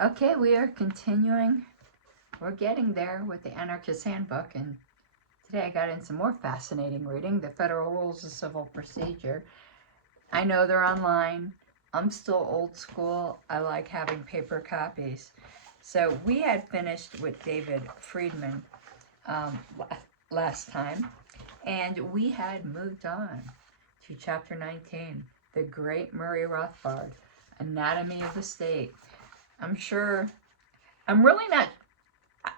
Okay, we are continuing. We're getting there with the Anarchist Handbook, and today I got in some more fascinating reading, the Federal Rules of Civil Procedure. I know they're online. I'm still old school. I like having paper copies. So we had finished with David Friedman last time, and we had moved on to Chapter 19, The Great Murray Rothbard, Anatomy of the State.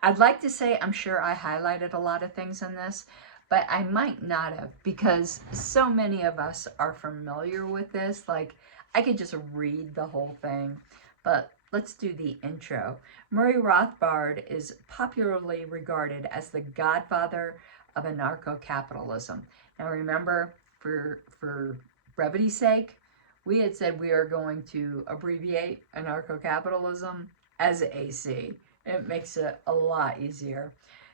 I'd like to say I'm sure I highlighted a lot of things in this, but I might not have, because so many of us are familiar with this. Like, I could just read the whole thing, but let's do the intro. Murray Rothbard is popularly regarded as the godfather of anarcho-capitalism. Now remember, for brevity's sake, we had said we are going to abbreviate anarcho-capitalism as AC. It makes it a lot easier.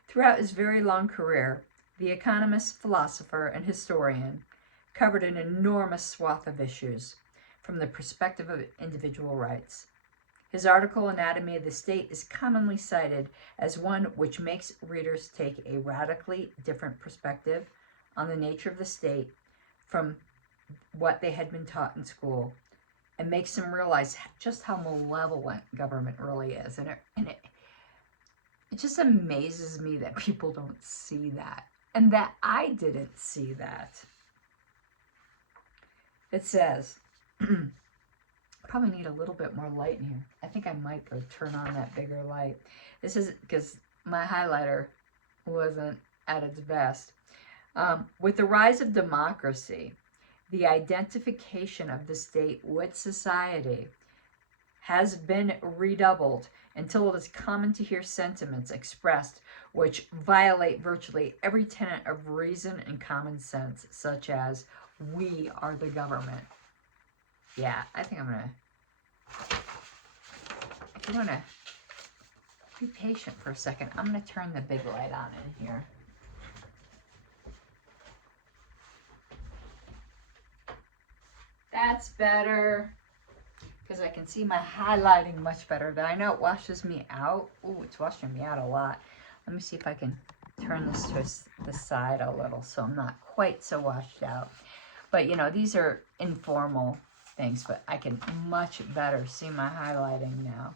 Throughout his very long career, the economist, philosopher, and historian covered an enormous swath of issues from the perspective of individual rights. His article, Anatomy of the State, is commonly cited as one which makes readers take a radically different perspective on the nature of the state from what they had been taught in school, and makes them realize just how malevolent government really is. And it just amazes me that people don't see that, and that I didn't see that. It says, probably need a little bit more light in here. I think I might go turn on that bigger light. This is because my highlighter wasn't at its best. With the rise of democracy, the identification of the state with society has been redoubled until it is common to hear sentiments expressed which violate virtually every tenet of reason and common sense, such as, we are the government. Yeah, I think I'm gonna be patient for a second. I'm gonna turn the big light on in here. That's better, because I can see my highlighting much better. I know it washes me out. Ooh, it's washing me out a lot. Let me see if I can turn this to the side a little so I'm not quite so washed out. But, you know, these are informal things, but I can much better see my highlighting now.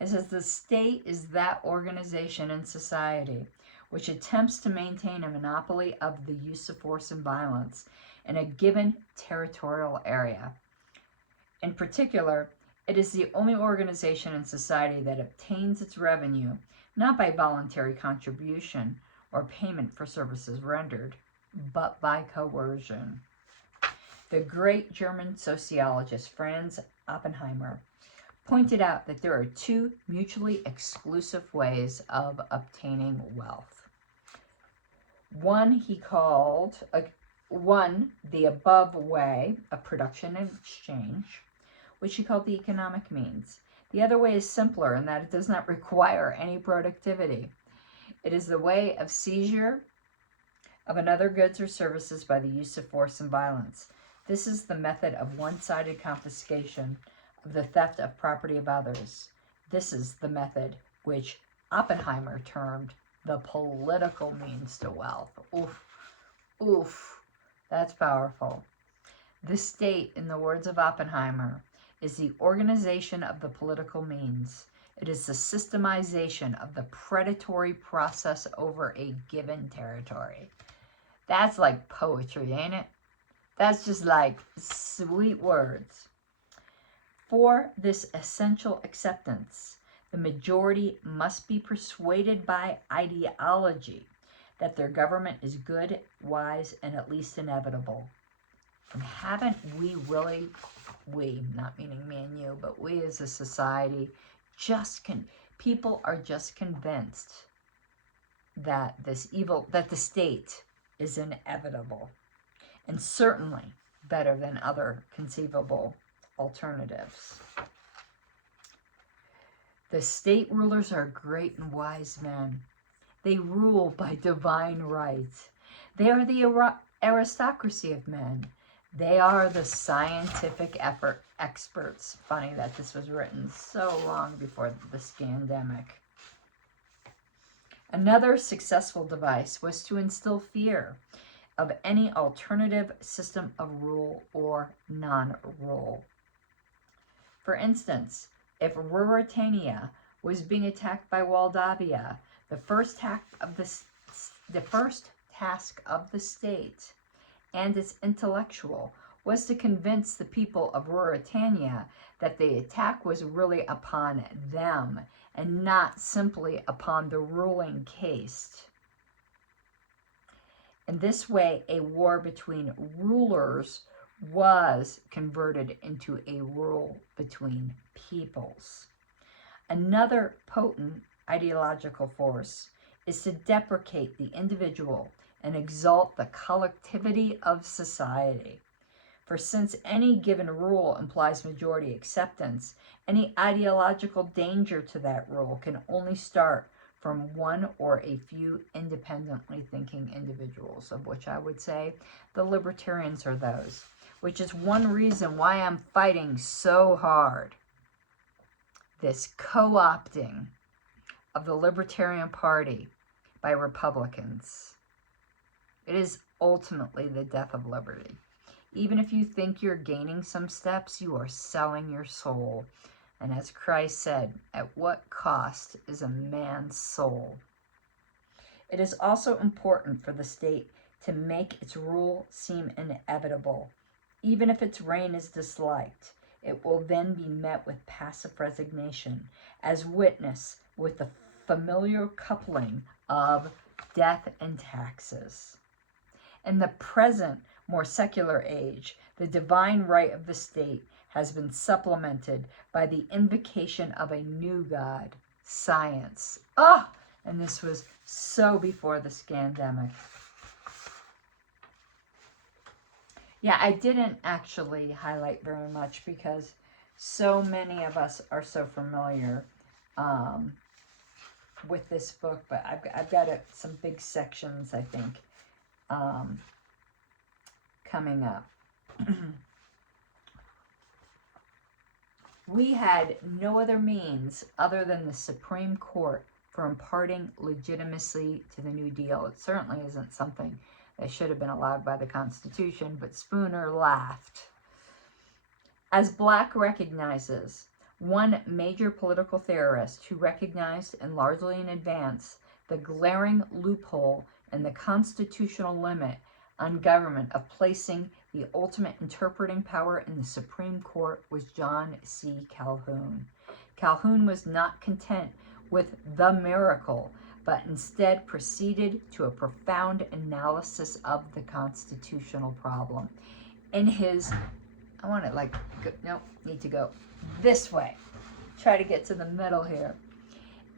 It says, the state is that organization in society which attempts to maintain a monopoly of the use of force and violence in a given territorial area. In particular, it is the only organization in society that obtains its revenue not by voluntary contribution or payment for services rendered, but by coercion. The great German sociologist Franz Oppenheimer pointed out that there are two mutually exclusive ways of obtaining wealth. One he called the above way of production and exchange, which he called the economic means. The other way is simpler in that it does not require any productivity. It is the way of seizure of another goods or services by the use of force and violence. This is the method of one-sided confiscation of the theft of property of others. This is the method which Oppenheimer termed the political means to wealth. Oof, oof, that's powerful. The state, in the words of Oppenheimer, is the organization of the political means. It is the systemization of the predatory process over a given territory. That's like poetry, ain't it? That's just like sweet words. For this essential acceptance, the majority must be persuaded by ideology that their government is good, wise, and at least inevitable. And haven't we really, we, not meaning me and you, but we as a society, people are just convinced that that the state is inevitable, and certainly better than other conceivable alternatives. The state rulers are great and wise men. They rule by divine right. They are the aristocracy of men. They are the scientific experts. Funny that this was written so long before the scandemic. Another successful device was to instill fear of any alternative system of rule or non-rule. For instance, if Ruritania was being attacked by Moldavia, the first task of the state and its intellectual was to convince the people of Ruritania that the attack was really upon them and not simply upon the ruling caste. In this way, a war between rulers was converted into a rule between peoples. Another potent ideological force is to deprecate the individual and exalt the collectivity of society. For since any given rule implies majority acceptance, any ideological danger to that rule can only start from one or a few independently thinking individuals, of which I would say the libertarians are those, which is one reason why I'm fighting so hard this co-opting of the Libertarian Party by Republicans. It is ultimately the death of liberty. Even if you think you're gaining some steps, you are selling your soul. And as Christ said, at what cost is a man's soul? It is also important for the state to make its rule seem inevitable. Even if its reign is disliked, it will then be met with passive resignation, as witness with the familiar coupling of death and taxes. In the present, more secular age, the divine right of the state has been supplemented by the invocation of a new God, science. And this was so before the scandemic. Yeah, I didn't actually highlight very much because so many of us are so familiar with this book, but I've got some big sections, I think, coming up. We had no other means other than the Supreme Court for imparting legitimacy to the New Deal. It certainly isn't something that should have been allowed by the Constitution, but Spooner laughed. As Black recognizes, one major political theorist who recognized and largely in advance the glaring loophole in the constitutional limit on government of placing the ultimate interpreting power in the Supreme Court was John C. Calhoun. Calhoun was not content with the miracle, but instead proceeded to a profound analysis of the constitutional problem. In his, need to go this way. Try to get to the middle here.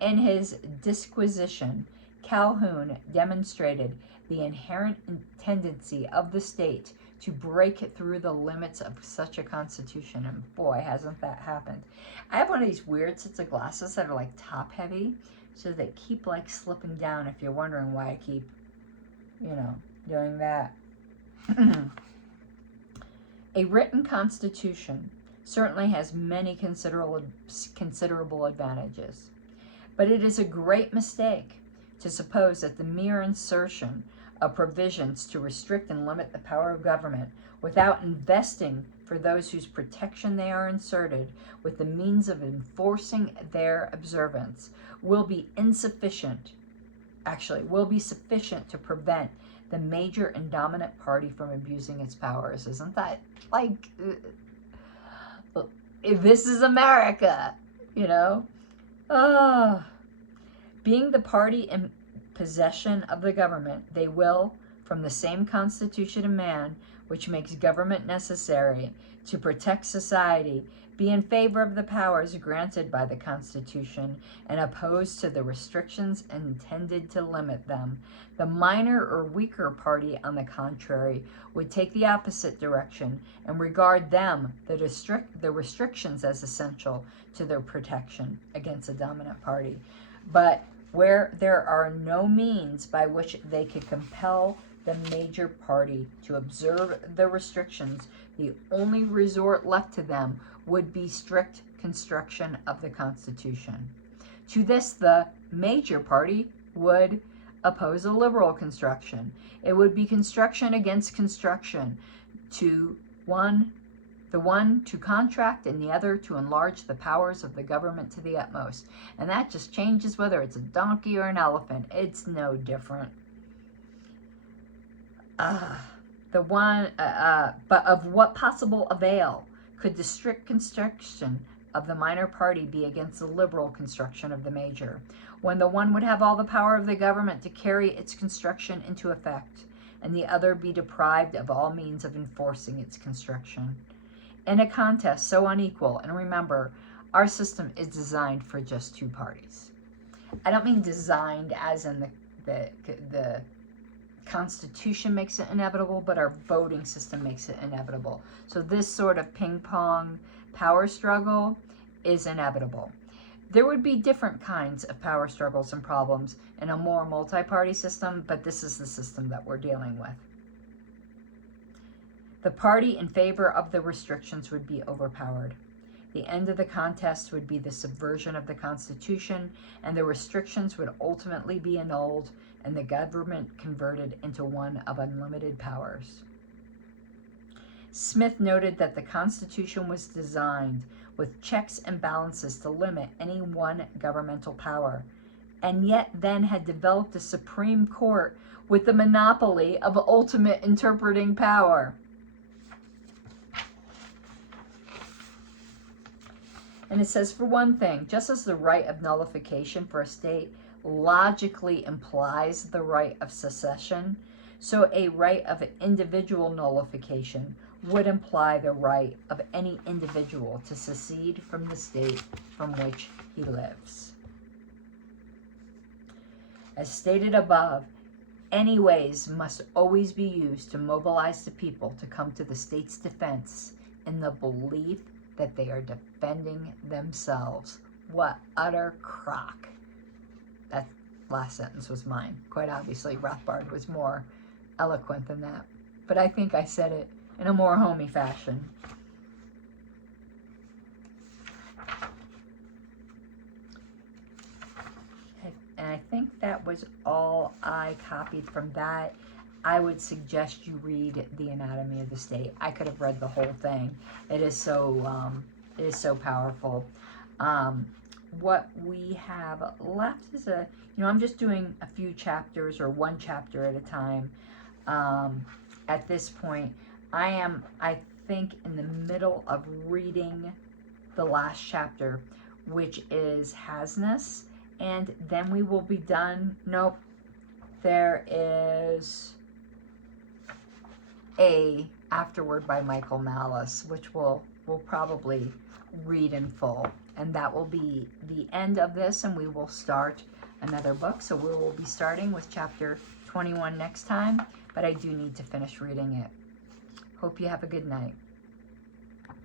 In his disquisition, Calhoun demonstrated the inherent tendency of the state to break through the limits of such a constitution. And boy, hasn't that happened. I have one of these weird sets of glasses that are like top heavy, so they keep like slipping down if you're wondering why I keep, doing that. A written constitution certainly has many considerable advantages, but it is a great mistake to suppose that the mere insertion of provisions to restrict and limit the power of government without investing for those whose protection they are inserted with the means of enforcing their observance will be sufficient to prevent the major and dominant party from abusing its powers. Isn't that like, if this is America, being the party in possession of the government, they will, from the same constitution of man, which makes government necessary to protect society, be in favor of the powers granted by the Constitution and opposed to the restrictions intended to limit them. The minor or weaker party, on the contrary, would take the opposite direction and regard them, the restrictions, as essential to their protection against the dominant party. But where there are no means by which they could compel the major party to observe the restrictions, the only resort left to them would be strict construction of the Constitution. To this, the major party would oppose a liberal construction. It would be construction against construction, the one to contract and the other to enlarge the powers of the government to the utmost. And that just changes whether it's a donkey or an elephant. It's no different. But of what possible avail could the strict construction of the minor party be against the liberal construction of the major, when the one would have all the power of the government to carry its construction into effect, and the other be deprived of all means of enforcing its construction? In a contest so unequal, and remember, our system is designed for just two parties. I don't mean designed as in the Constitution makes it inevitable, but our voting system makes it inevitable. So this sort of ping-pong power struggle is inevitable. There would be different kinds of power struggles and problems in a more multi-party system, but this is the system that we're dealing with. The party in favor of the restrictions would be overpowered. The end of the contest would be the subversion of the Constitution, and the restrictions would ultimately be annulled and the government converted into one of unlimited powers. Smith noted that the Constitution was designed with checks and balances to limit any one governmental power, and yet then had developed a Supreme Court with the monopoly of ultimate interpreting power. And it says, for one thing, just as the right of nullification for a state logically implies the right of secession, so a right of individual nullification would imply the right of any individual to secede from the state from which he lives. As stated above, any ways must always be used to mobilize the people to come to the state's defense in the belief that they are defending themselves. What utter crock. That last sentence was mine. Quite obviously, Rothbard was more eloquent than that. But I think I said it in a more homey fashion. And I think that was all I copied from that. I would suggest you read The Anatomy of the State. I could have read the whole thing. It is so powerful. What we have left is I'm just doing a few chapters or one chapter at a time. At this point, I think, in the middle of reading the last chapter, which is Hasness, and then we will be done. Nope, there is a afterword by Michael Malice, which we'll probably read in full, and that will be the end of this, and we will start another book. So we will be starting with chapter 21 next time, but I do need to finish reading it. Hope you have a good night.